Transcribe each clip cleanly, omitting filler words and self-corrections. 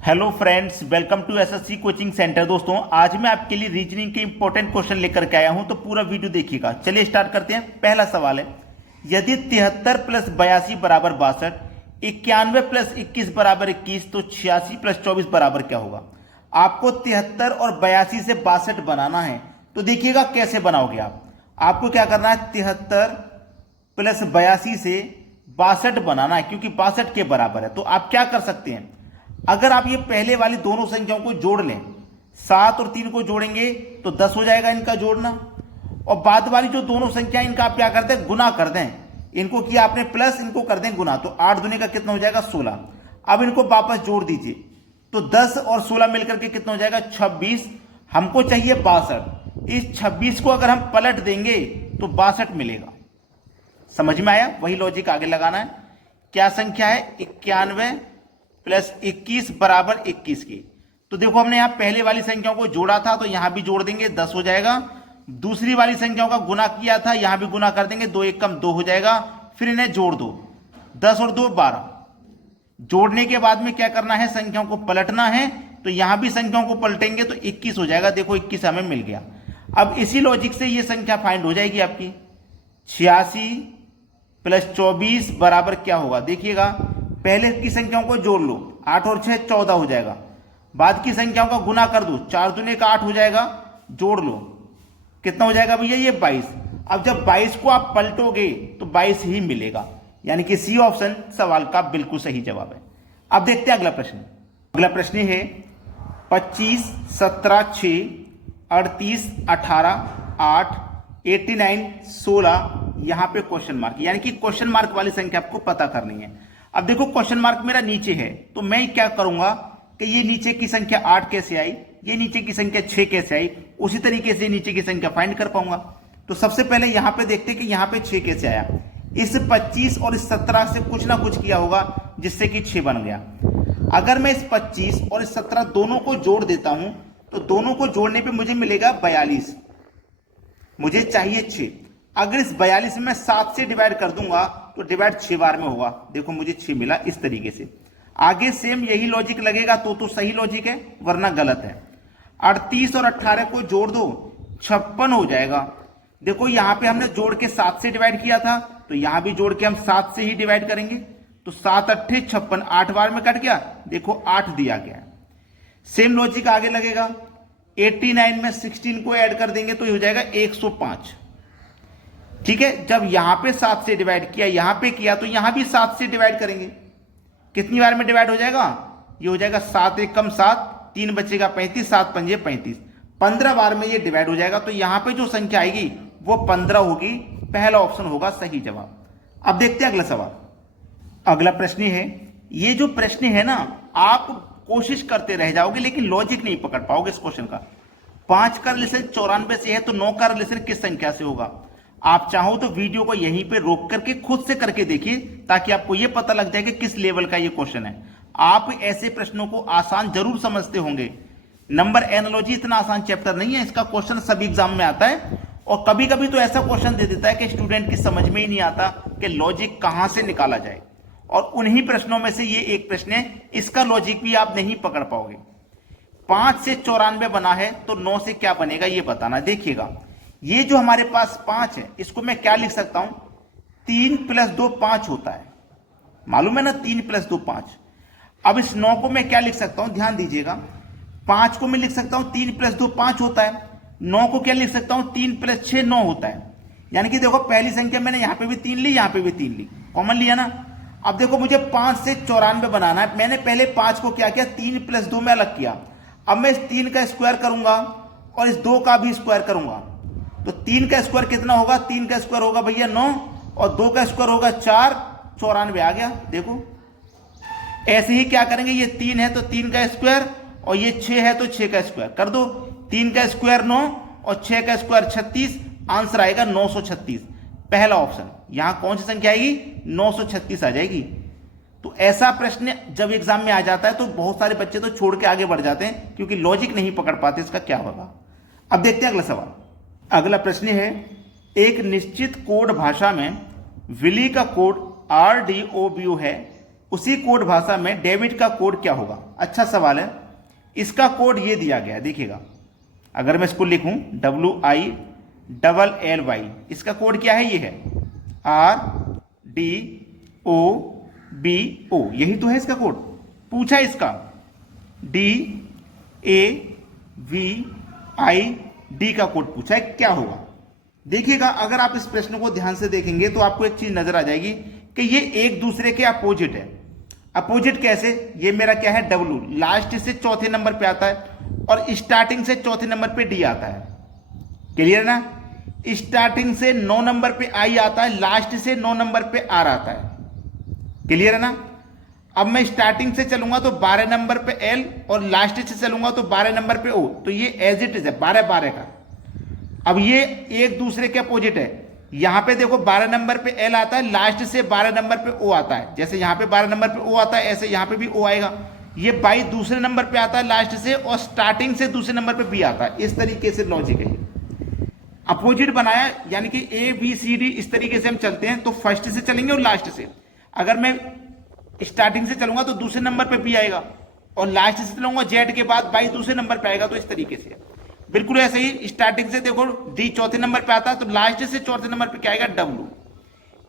Hello friends, welcome to SSC coaching centre. दोस्तों, आज मैं आपके लिए रीजनिंग के इंपॉर्टेंट क्वेश्चन लेकर के आया हूं, तो पूरा वीडियो देखिएगा। चलिए स्टार्ट करते हैं। पहला सवाल है, यदि 73 प्लस 82 बराबर 62, 91 प्लस 21 बराबर 21, तो 86 प्लस 24 बराबर क्या होगा। आपको 73 और 82 से 62 बनाना है, तो देखिएगा कैसे बनाओगे आप। आपको क्या करना है, 73 प्लस 82 से 62 बनाना है, क्योंकि 62 के बराबर है। तो आप क्या कर सकते हैं, अगर आप ये पहले वाली दोनों संख्याओं को जोड़ लें, 7 और 3 को जोड़ेंगे तो 10 हो जाएगा इनका जोड़ना, और बाद वाली जो दोनों संख्या इनका आप क्या करते हैं, गुना कर दें। इनको किया आपने प्लस, इनको कर दें गुना, तो 8 दूनी का कितना हो जाएगा, 16। अब इनको वापस जोड़ दीजिए, तो 10 और 16 मिलकर के कितना हो जाएगा, 26। हमको चाहिए 62। इस 26 को अगर हम पलट देंगे तो 62 मिलेगा। समझ में आया? वही लॉजिक आगे लगाना है। क्या संख्या है, 91 प्लस 21 बराबर 21 की। तो देखो, हमने यहां पहले वाली संख्याओं को जोड़ा था, तो यहां भी जोड़ देंगे, 10 हो जाएगा। दूसरी वाली संख्याओं का गुना किया था, यहां भी गुना कर देंगे, 2 1 कम 2 हो जाएगा। फिर इन्हें जोड़ दो, 10 और 2 12। जोड़ने के बाद में क्या करना है, संख्याओं को पलटना है, तो यहां भी संख्याओं को पलटेंगे तो 21 हो जाएगा। देखो 21 हमें मिल गया। अब इसी लॉजिक से यह संख्या फाइंड हो जाएगी आपकी। 86 प्लस 24 बराबर क्या होगा, देखिएगा। पहले की संख्याओं को जोड़ लो, 8 और 6 14 हो जाएगा। बाद की संख्याओं का गुना कर दो, 4 दूने का 8 हो जाएगा। जोड़ लो, कितना हो जाएगा भैया, ये 22। अब जब 22 को आप पलटोगे तो 22 ही मिलेगा, यानी कि सी ऑप्शन सवाल का बिल्कुल सही जवाब है। अब देखते हैं अगला प्रश्न। अगला प्रश्न है 25 17 6 38 18 8 89 16। यहां पे क्वेश्चन मार्क, यानी कि क्वेश्चन मार्क वाली संख्या आपको पता करनी है। अब देखो, क्वेश्चन मार्क मेरा नीचे है, तो मैं क्या करूंगा कि ये नीचे की संख्या 8 कैसे आई, ये नीचे की संख्या 6 कैसे आई, उसी तरीके से नीचे की संख्या फाइंड कर पाऊंगा। तो सबसे पहले यहां पे देखते कि यहां पे 6 कैसे आया। इस 25 और इस 17 से कुछ ना कुछ किया होगा जिससे कि 6 बन गया। अगर मैं इस 25 और इस 17 दोनों को जोड़ देता हूं, तो दोनों को जोड़ने पर मुझे मिलेगा 42। मुझे चाहिए 6। अगर इस 42 में 7 से डिवाइड कर दूंगा तो डिवाइड 6 बार में होगा। देखो मुझे 6 मिला। इस तरीके से आगे सेम यही लॉजिक लगेगा, तो सही लॉजिक है, वरना गलत है। 38 और 18 को जोड़ दो, 56 हो जाएगा। देखो यहां पे हमने जोड़ के 7 से डिवाइड किया था, तो यहां भी जोड़ के हम 7 से ही डिवाइड करेंगे। तो 7 8 56, 8 बार में कट गया। देखो 8 दिया गया। सेम लॉजिक आगे लगेगा। 89 में 16 को ऐड कर देंगे तो ये हो जाएगा 105। ठीक है, जब यहां पे 7 से डिवाइड किया, यहां पे किया, तो यहां भी 7 से डिवाइड करेंगे। कितनी बार में डिवाइड हो जाएगा, ये हो जाएगा 7 1 कम 7, 3 बचेगा 35, 7 5 35, 15 बार में ये डिवाइड हो जाएगा। तो यहां पे जो संख्या आएगी वो 15 होगी। पहला ऑप्शन होगा सही जवाब। अब देखते हैं अगला सवाल। अगला प्रश्न है, ये जो प्रश्न है ना, आप कोशिश करते रह जाओगे लेकिन लॉजिक नहीं पकड़ पाओगे इस क्वेश्चन का। 5 का रिलेशन 94 से है, तो 9 का रिलेशन किस संख्या से होगा। आप चाहो तो वीडियो को यहीं पे रोक करके खुद से करके देखिए, ताकि आपको यह पता लग जाए कि किस लेवल का ये क्वेश्चन है। आप ऐसे प्रश्नों को आसान जरूर समझते होंगे। नंबर एनालॉजी इतना आसान चैप्टर नहीं है, इसका क्वेश्चन सभी एग्जाम में आता है, और कभी कभी तो ऐसा क्वेश्चन दे देता है कि स्टूडेंट की समझ में ही नहीं आता कि लॉजिक कहां से निकाला जाए। और उन्हीं प्रश्नों में से ये एक प्रश्न है, इसका लॉजिक भी आप नहीं पकड़ पाओगे। 5 से 94 बना है, तो 9 से क्या बनेगा ये बताना। देखिएगा, ये जो हमारे पास 5 है, इसको मैं क्या लिख सकता हूं, 3 + 2 5 होता है। मालूम है ना, 3 + 2 5। अब इस 9 को मैं क्या लिख सकता हूं, ध्यान दीजिएगा। 5 को मैं लिख सकता हूं 3 + 2 5 होता है। 9 को क्या लिख सकता हूं, 3 + 6 9 होता है। यानी कि देखो, पहली संख्या मैंने यहां पे भी 3 ली, यहां पे भी 3 ली, कॉमन लिया ना। अब देखो, मुझे 5 से 94 बनाना है। मैंने पहले 5 को क्या किया, 3 + 2 में अलग किया। अब मैं इस 3 का स्क्वायर करूंगा और इस 2 का भी स्क्वायर करूंगा, तो 3 का स्क्वायर कितना होगा, 3 का स्क्वायर होगा भैया 9, और 2 का स्क्वायर होगा 4, 94 आ गया। देखो ऐसे ही क्या करेंगे, ये 3 है तो 3 का स्क्वायर, और ये 6 है तो 6 का स्क्वायर कर दो। 3 का स्क्वायर 9 और 6 का स्क्वायर 36, आंसर आएगा 936। पहला ऑप्शन। यहां कौन सी संख्या आएगी, 936 आ जाएगी। तो ऐसा प्रश्न जब एग्जाम में आ जाता है तो बहुत सारे बच्चे तो छोड़ के आगे बढ़ जाते हैं, क्योंकि लॉजिक नहीं पकड़ पाते इसका क्या होगा। अब देखते हैं अगला सवाल। अगला प्रश्न है, एक निश्चित कोड भाषा में विली का कोड RDOBO है, उसी कोड भाषा में डेबिट का कोड क्या होगा? अच्छा सवाल है। इसका कोड ये दिया गया है, देखिएगा। अगर मैं इसको लिखूं WILLY, इसका कोड क्या है? ये है RDOBO, यही तो है इसका कोड। पूछा इसका DAVID का कोड पूछा है, क्या होगा? देखिएगा, अगर आप इस प्रश्न को ध्यान से देखेंगे तो आपको एक चीज नजर आ जाएगी कि ये एक दूसरे के अपोजिट है। अपोजिट कैसे? ये मेरा क्या है? W, लास्ट से चौथे नंबर पे आता है और स्टार्टिंग से चौथे नंबर पे D आता है। क्लियर ना? स्टार्टिंग से 9 नंबर पे I आता है, लास्ट से 9 नंबर पे R आता है। क्लियर है ना? अब मैं स्टार्टिंग से चलूंगा तो 12 नंबर पे L और लास्ट से चलूंगा तो 12 नंबर पे O, तो ये एज इट इज है 12 का। अब ये एक दूसरे के अपोजिट है। यहां पे देखो 12 नंबर पे L आता है, लास्ट से 12 नंबर पे O आता है। जैसे यहां पे 12 नंबर पे O आता है, ऐसे यहां पे भी O आएगा। ये 22 दूसरे नंबर पे आता है लास्ट से, और स्टार्टिंग से दूसरे नंबर पे B आता है। इस तरीके से लॉजिक है। अपोजिट बनाया, यानी कि ABCD इस तरीके से हम चलते हैं। तो फर्स्ट से चलेंगे और लास्ट से। अगर मैं स्टार्टिंग से चलूंगा तो दूसरे नंबर पे B आएगा, और लास्ट से चलूंगा Z के बाद 22 दूसरे नंबर पे आएगा। तो इस तरीके से बिल्कुल ऐसे ही स्टार्टिंग से देखो D चौथे नंबर पे आता है, तो लास्ट से चौथे नंबर पे क्या आएगा? W।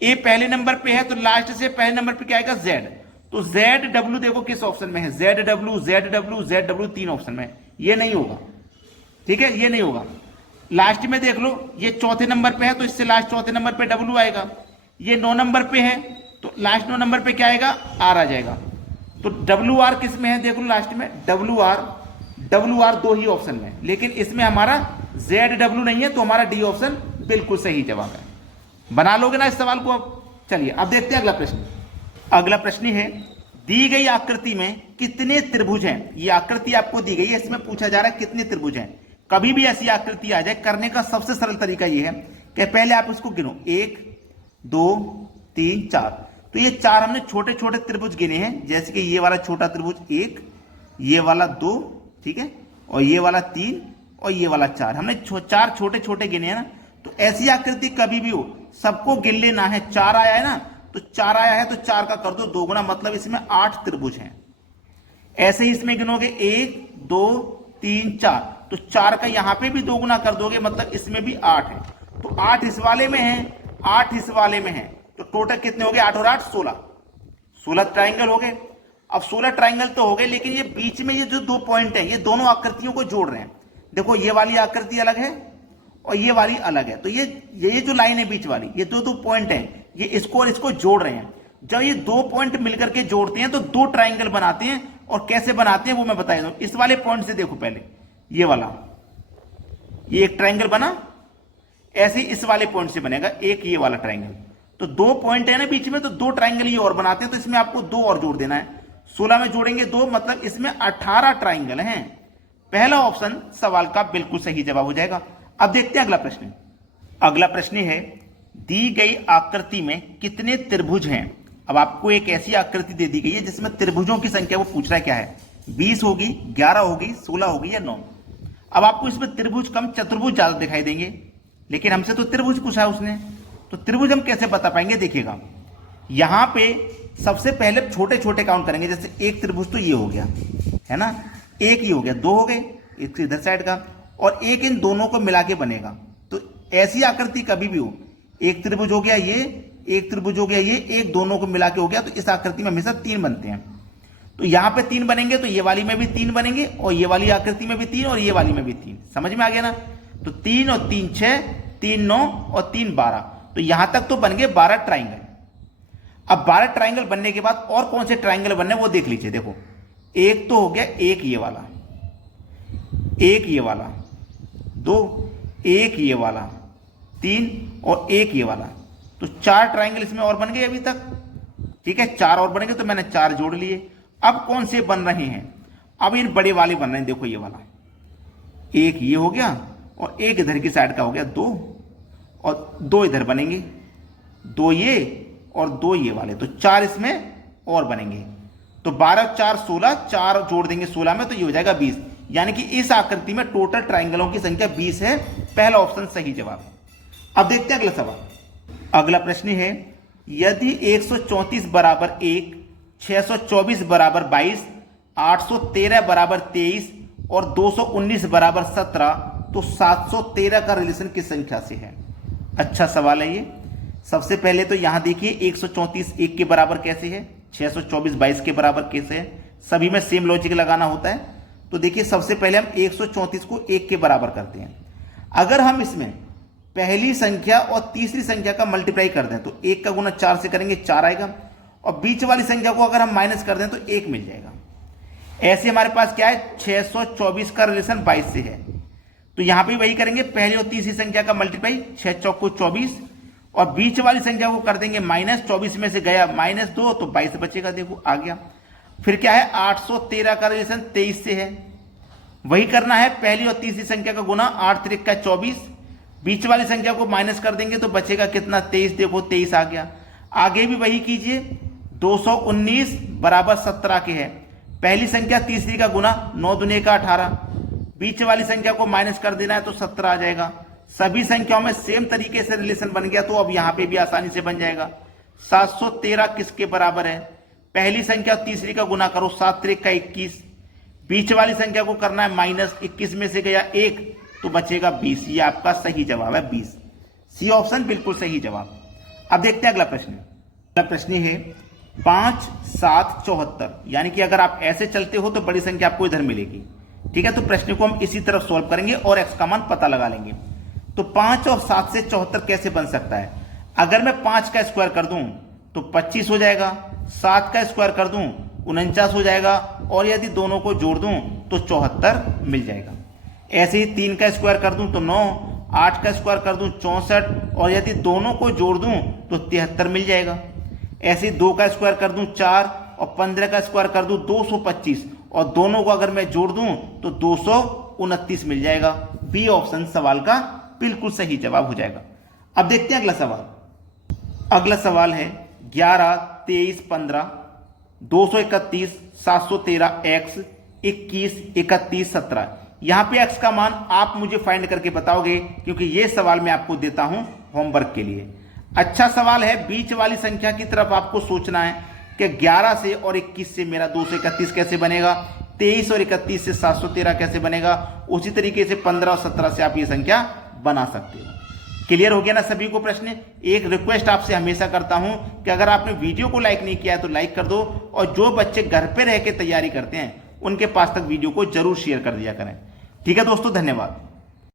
A पहले नंबर पे है तो लास्ट से पहले नंबर पे क्या आएगा? Z। तो ZW देखो किस ऑप्शन में है? ZW 3 ऑप्शन में। ये नहीं होगा, ठीक है, ये नहीं होगा। लास्ट में देख लो, ये चौथे नंबर पे है तो इससे लास्ट चौथे नंबर पे W आएगा। ये 9 नंबर पे है तो लास्ट 9 नंबर पे क्या आएगा? R आ जाएगा। तो WR किस में है? देख लो लास्ट में WR 2 ही ऑप्शन में, लेकिन इसमें हमारा ZW नहीं है, तो हमारा D ऑप्शन बिल्कुल सही जवाब है। बना लोगे ना इस सवाल को? अब चलिए अब देखते हैं अगला प्रश्न। अगला प्रश्न है, दी गई आकृति में कितने त्रिभुज हैं? ये आकृति आपको दी गई है, इसमें पूछा जा रहा है कितने त्रिभुज हैं। कभी भी ऐसी आकृति आ जाए, करने का सबसे सरल तरीका ये है कि पहले आप इसको गिनो, 1 2 3 4। तो ये 4 हमने छोटे छोटे त्रिभुज गिने हैं, जैसे कि ये वाला छोटा त्रिभुज 1, ये वाला 2, ठीक है, और ये वाला 3 और ये वाला 4। हमने 4 छोटे छोटे गिने हैं ना। तो ऐसी आकृति कभी भी हो, सबको गिन लेना है। 4 आया है ना, तो 4 आया है तो 4 का कर दो 2 गुना, मतलब इसमें 8 त्रिभुज हैं। ऐसे ही इसमें गिनोगे 1 2 3 4, तो 4 का यहां पे भी 2 गुना कर दोगे, मतलब इसमें भी 8 है। तो 8 इस वाले में है, 8 इस वाले में है, तो टोटल कितने हो गए? 8 और 8 16 ट्राइंगल हो गए। अब 16 ट्राइंगल तो हो गए, लेकिन ये बीच में ये जो 2 पॉइंट है, ये दोनों आकृतियों को जोड़ रहे हैं। देखो ये वाली आकृति अलग है और ये वाली अलग है, तो ये जो लाइन है बीच वाली, ये दो पॉइंट है, ये इसको और इसको जोड़ रहे हैं। जब ये 2 पॉइंट मिलकर के जोड़ते हैं तो 2 ट्राइंगल बनाते हैं। और कैसे बनाते हैं वो मैं बता दूं। इस वाले पॉइंट से देखो, पहले ये वाला, ये एक ट्राइंगल बना, ऐसे ही इस वाले पॉइंट से बनेगा एक ये वाला ट्राइंगल। तो 2 पॉइंट है ना बीच में, तो 2 ट्राइंगल ये और बनाते हैं, तो इसमें आपको 2 और जोड़ देना है। 16 में जोड़ेंगे 2, मतलब इसमें 18 ट्राइंगल हैं। पहला ऑप्शन सवाल का बिल्कुल सही जवाब हो जाएगा। अब देखते हैं अगला प्रश्न। अगला प्रश्न है, दी गई आकृति में कितने त्रिभुज हैं? अब आपको एक ऐसी आकृति दे दी गई है जिसमें त्रिभुजों की संख्या वो पूछ रहा है क्या है? 20 होगी, 11 होगी, 16 होगी या 9। अब आपको इसमें त्रिभुज कम चतुर्भुज ज्यादा दिखाई देंगे, लेकिन हमसे तो त्रिभुज पूछा है उसने, तो त्रिभुज हम कैसे बता पाएंगे? देखिएगा, यहां पे सबसे पहले छोटे छोटे काउंट करेंगे। जैसे एक त्रिभुज तो ये हो गया है ना, एक ही हो गया, 2 हो गए एक इधर साइड का, और एक इन दोनों को मिला के बनेगा। तो ऐसी आकृति कभी भी हो, एक त्रिभुज हो गया ये, एक त्रिभुज हो गया ये, एक दोनों को मिला के हो गया, तो इस आकृति में हमेशा 3 बनते हैं। तो यहां पे 3 बनेंगे, तो ये वाली में भी 3 बनेंगे, और ये वाली आकृति में भी 3, और ये वाली में भी 3। समझ में आ गया ना? तो 3 और 3 6, 3 9 और 3 12। तो यहां तक तो बन गए 12 ट्राइंगल। अब 12 ट्राइंगल बनने के बाद और कौन से ट्राइंगल बनने वो देख लीजिए। देखो, एक तो हो गया, एक ये वाला, एक ये वाला, 2, एक ये वाला, 3 और एक ये वाला। तो 4 ट्राइंगल इसमें और बन गए अभी तक, ठीक है, 4 और बनेंगे, तो मैंने 4 जोड़ लिए। अब कौन से बन रहे हैं? अब इन बड़े वाले बन रहे हैं। देखो ये वाला, एक ये हो गया, और एक इधर की साइड का हो गया 2, और 2 इधर बनेंगे, 2 ये और 2 ये वाले, तो 4 इसमें और बनेंगे। तो 12 और 4 16, 4 जोड़ देंगे 16 में, तो ये हो जाएगा 20। यानी कि इस आकृति में टोटल ट्राइंगलों की संख्या 20 है। पहला ऑप्शन सही जवाब। अब देखते हैं अगला सवाल। अगला प्रश्न है, यदि 134 बराबर 1, 624 बराबर 22, 813 बराबर 23 और 219 बराबर 17, तो 713 का रिलेशन किस संख्या से है? अच्छा सवाल है ये। सबसे पहले तो यहां देखिए 134 1 के बराबर कैसे है, 624 22 के बराबर कैसे है, सभी में सेम लॉजिक लगाना होता है। तो देखिए सबसे पहले हम 134 को 1 के बराबर करते हैं। अगर हम इसमें पहली संख्या और तीसरी संख्या का मल्टीप्लाई कर दें तो 1 का गुना 4 से करेंगे 4 आएगा, और बीच वाली संख्या को अगर हम माइनस कर दें तो 1 मिल जाएगा। ऐसे हमारे पास क्या है, 624 का रिलेशन 22 से है, तो यहां पे वही करेंगे, पहली और तीसरी संख्या का मल्टीप्लाई, 6 चौक को 24, और बीच वाली संख्या को कर देंगे माइनस, 24 में से गया -2 तो 22 बचेगा, देखो आ गया। फिर क्या है, 813 का रिलेशन 23 से है, वही करना है, पहली और तीसरी संख्या का गुना, 8 3 का 24, बीच वाली संख्या को माइनस कर देंगे तो बचेगा कितना, 23, देखो 23 आ गया। आगे भी वही कीजिए, 219 बराबर 17 के है, पहली संख्या तीसरी का गुना, 9 दूने का 18, बीच वाली संख्या को माइनस कर देना है तो 17 आ जाएगा। सभी संख्याओं में सेम तरीके से रिलेशन बन गया, तो अब यहां पे भी आसानी से बन जाएगा। 713 किसके बराबर है, पहली संख्या तीसरी का गुना करो, 7 3 का 21, बीच वाली संख्या को करना है माइनस, 21 में से गया 1 तो बचेगा 20। ये आपका सही जवाब है 20, सी ऑप्शन बिल्कुल सही जवाब। अब देखते हैं अगला प्रश्न। अगला प्रश्न है 5 7 74, यानी कि अगर आप ऐसे चलते हो तो बड़ी संख्या आपको इधर मिलेगी, ठीक है। तो प्रश्न को हम इसी तरफ सॉल्व करेंगे और एक्स का मान पता लगा लेंगे। तो 5 और 7 से 74 कैसे बन सकता है, अगर मैं 5 का स्क्वायर कर दूं तो 25 हो जाएगा, 7 का स्क्वायर कर दूं 49 हो जाएगा, और यदि दोनों को जोड़ दूं तो 74 मिल जाएगा। ऐसे ही 3 का स्क्वायर कर दूं तो 9, 8 का स्क्वायर कर दूं 64, और यदि दोनों को जोड़ दूं तो 73 मिल जाएगा। ऐसे ही 2 का स्क्वायर कर दूं 4, और 15 का स्क्वायर कर दूं 225, और दोनों को अगर मैं जोड़ दूं तो 229 मिल जाएगा। बी ऑप्शन सवाल का बिल्कुल सही जवाब हो जाएगा। अब देखते हैं अगला सवाल। अगला सवाल है 11 23 15 231 713 x 21 31 17। यहां पे x का मान आप मुझे फाइंड करके बताओगे, क्योंकि यह सवाल मैं आपको देता हूं होमवर्क के लिए। अच्छा सवाल है, बीच वाली संख्या की तरफ आपको सोचना है कि 11 से और 21 से मेरा 231 कैसे बनेगा, 23 और 31 से 713 कैसे बनेगा, उसी तरीके से 15 और 17 से आप ये संख्या बना सकते हो। क्लियर हो गया ना सभी को प्रश्न। एक रिक्वेस्ट आपसे हमेशा करता हूं कि अगर आपने वीडियो को लाइक नहीं किया है तो लाइक कर दो, और जो बच्चे घर पे रह के तैयारी करते हैं उनके पास तक वीडियो को जरूर शेयर कर दिया करें। ठीक है दोस्तों, धन्यवाद।